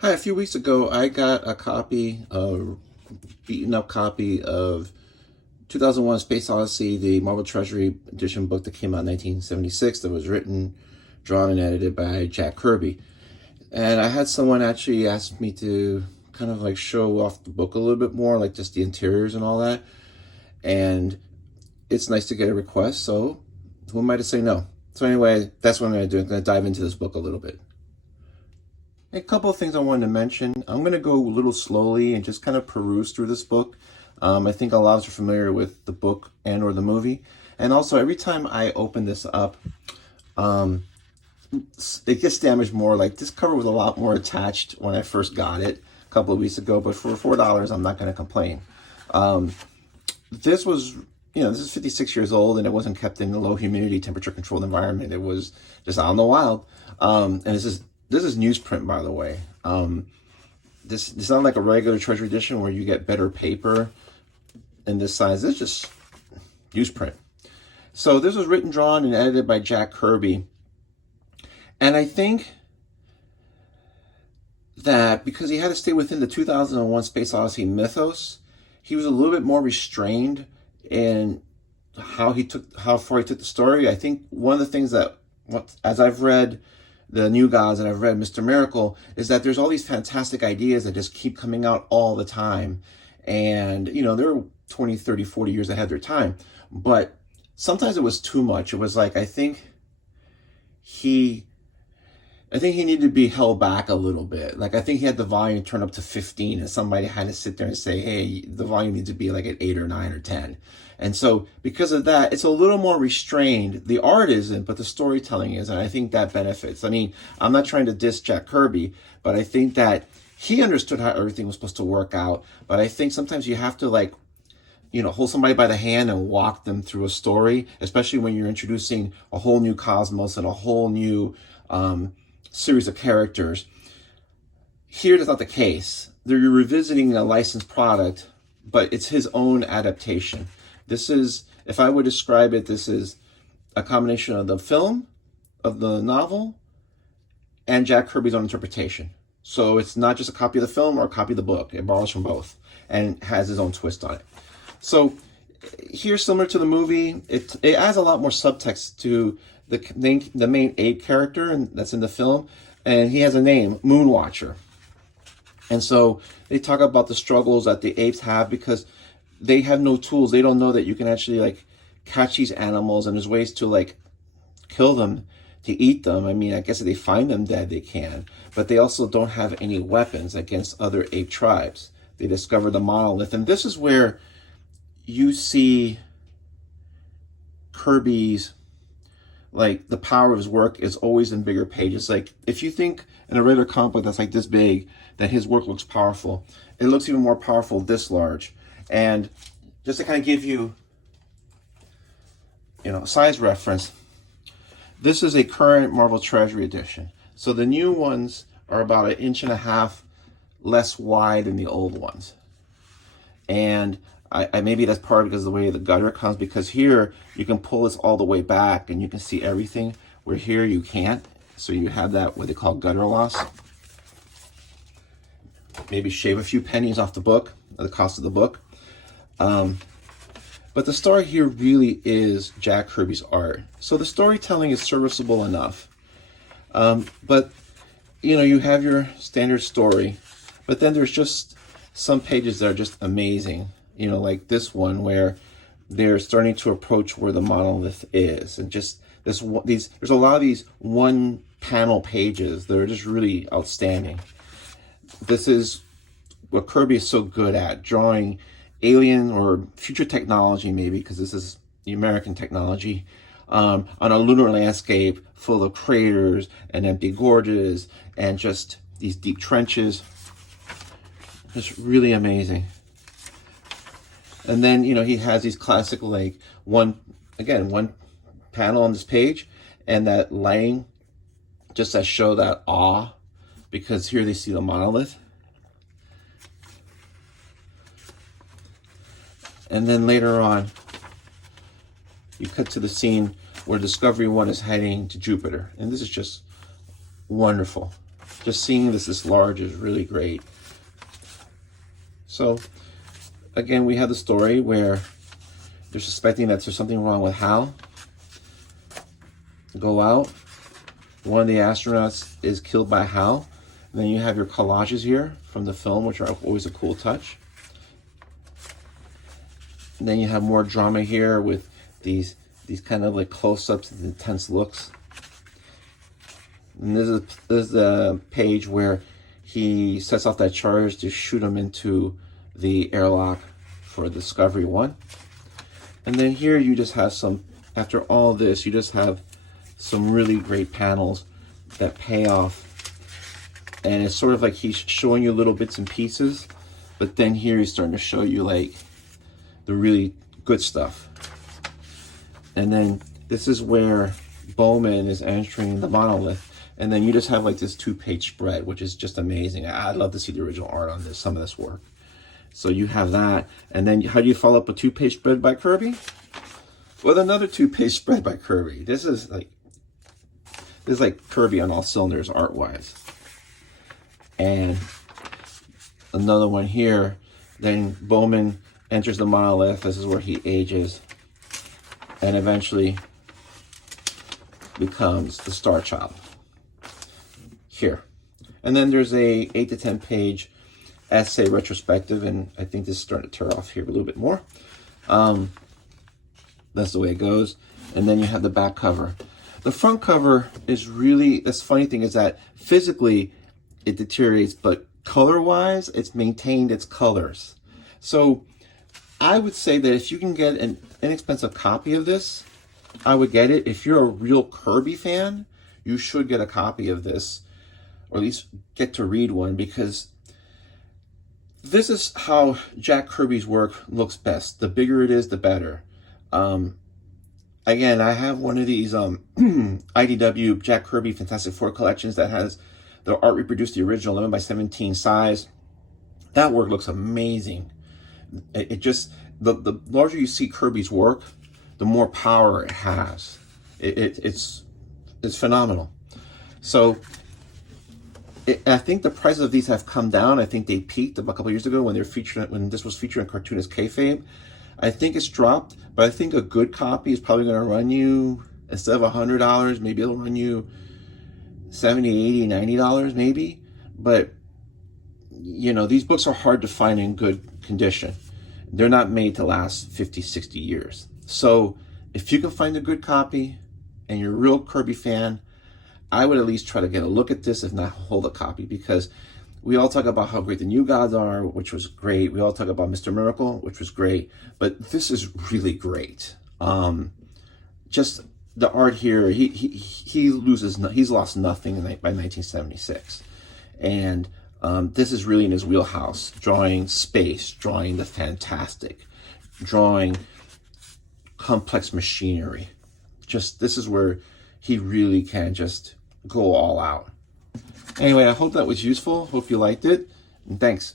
Hi, a few weeks ago, I got a beaten up copy of 2001 Space Odyssey, the Marvel Treasury Edition book that came out in 1976 that was written, drawn, and edited by Jack Kirby. And I had someone actually ask me to kind of like show off the book a little bit more, like just the interiors and all that. And it's nice to get a request, so who am I to say no? So anyway, that's what I'm going to do. I'm going to dive into this book a little bit. A couple of things I wanted to mention. I'm going to go a little slowly and just kind of peruse through this book. I think a lot of us are familiar with the book and or the movie. And also, every time I open this up, it gets damaged more. Like, this cover was a lot more attached when I first got it a couple of weeks ago, but for $4, I'm not going to complain. This was, this is 56 years old, and it wasn't kept in a low humidity, temperature controlled environment. It was just out in the wild. And this is newsprint, by the way. This is not like a regular Treasury edition where you get better paper in this size. This is just newsprint. So this was written, drawn, and edited by Jack Kirby. And I think that because he had to stay within the 2001 Space Odyssey mythos, he was a little bit more restrained in how far he took the story. I think one of the things that, as I've read the New Gods and I've read Mr. Miracle, is that there's all these fantastic ideas that just keep coming out all the time. And, they're 20, 30, 40 years ahead of their time. But sometimes it was too much. It was like, I think he needed to be held back a little bit. Like, I think he had the volume turned up to 15 and somebody had to sit there and say, hey, the volume needs to be like at 8 or 9 or 10. And so because of that, it's a little more restrained. The art isn't, but the storytelling is. And I think that benefits. I mean, I'm not trying to diss Jack Kirby, but I think that he understood how everything was supposed to work out. But I think sometimes you have to hold somebody by the hand and walk them through a story, especially when you're introducing a whole new cosmos and a whole new series of characters. Here, that's not the case. They're revisiting a licensed product, but it's his own adaptation. This is, if I would describe it, this is a combination of the film, of the novel, and Jack Kirby's own interpretation. So it's not just a copy of the film or a copy of the book. It borrows from both and has his own twist on it. So here, similar to the movie, it adds a lot more subtext to the main ape character that's in the film, and he has a name, Moonwatcher. And so they talk about the struggles that the apes have because they have no tools. They don't know that you can actually catch these animals, and there's ways to kill them, to eat them. I mean, I guess if they find them dead, they can, but they also don't have any weapons against other ape tribes. They discover the monolith, and this is where you see Kirby's, the power of his work is always in bigger pages. Like, if you think in a regular comic book that's this big, that his work looks powerful, it looks even more powerful this large. And just to kind of give you, a size reference, this is a current Marvel Treasury edition. So the new ones are about 1.5 inches less wide than the old ones. And I maybe that's part because of the way the gutter comes, because here you can pull this all the way back and you can see everything, where here you can't. So you have that, what they call gutter loss. Maybe shave a few pennies off the book, the cost of the book. But the story here really is Jack Kirby's art. So the storytelling is serviceable enough. But, you have your standard story, but then there's just some pages that are just amazing. Like this one where they're starting to approach where the monolith is. And just there's a lot of these one panel pages that are just really outstanding. This is what Kirby is so good at, drawing alien or future technology, maybe, because this is the American technology, on a lunar landscape full of craters and empty gorges and just these deep trenches. It's really amazing. And then, he has these classic, one panel on this page, and that lighting just to show that awe, because here they see the monolith. And then later on, you cut to the scene where Discovery 1 is heading to Jupiter. And this is just wonderful. just seeing this large is really great. So again, we have the story where they're suspecting that there's something wrong with Hal. Go out. One of the astronauts is killed by Hal. And then you have your collages here from the film, which are always a cool touch. And then you have more drama here with these kind of like close-ups and intense looks. And this is the page where he sets off that charge to shoot him into the airlock for Discovery 1. And then here you just have some, after all this, you just have some really great panels that pay off. And it's sort of like he's showing you little bits and pieces, but then here he's starting to show you like the really good stuff. And then this is where Bowman is entering the monolith. And then you just have like this 2-page spread, which is just amazing. I'd love to see the original art on this, some of this work. So you have that. And then how do you follow up a 2-page spread by Kirby? With another 2-page spread by Kirby. This is like Kirby on all cylinders art-wise. And another one here. Then Bowman enters the monolith. This is where he ages. And eventually becomes the Star Child. Here. And then there's a 8 to 10 page essay retrospective, and I think this is starting to tear off here a little bit more. That's the way it goes. And then you have the back cover. The front cover is really, this funny thing is that physically it deteriorates, but color-wise, it's maintained its colors. So I would say that if you can get an inexpensive copy of this, I would get it. If you're a real Kirby fan, you should get a copy of this, or at least get to read one, because this is how Jack Kirby's work looks best. The bigger it is, the better. Again, I have one of these IDW Jack Kirby Fantastic Four collections that has the art reproduced the original 11 by 17 size. That work looks amazing. It just, the larger you see Kirby's work, the more power it has. It's phenomenal. So I think the prices of these have come down. I think they peaked about a couple years ago when this was featured in Cartoonist Kayfabe. I think it's dropped, but I think a good copy is probably going to run you, instead of $100, maybe it'll run you $70, $80, $90 maybe. But you know, these books are hard to find in good condition. They're not made to last 50, 60 years. So if you can find a good copy and you're a real Kirby fan, I would at least try to get a look at this, if not hold a copy, because we all talk about how great the New Gods are, which was great. We all talk about Mr. Miracle, which was great, but this is really great. Just the art here, he's lost nothing by 1976. And this is really in his wheelhouse, drawing space, drawing the fantastic, drawing complex machinery. Just, this is where he really can just go all out. Anyway, I hope that was useful. Hope you liked it. And thanks.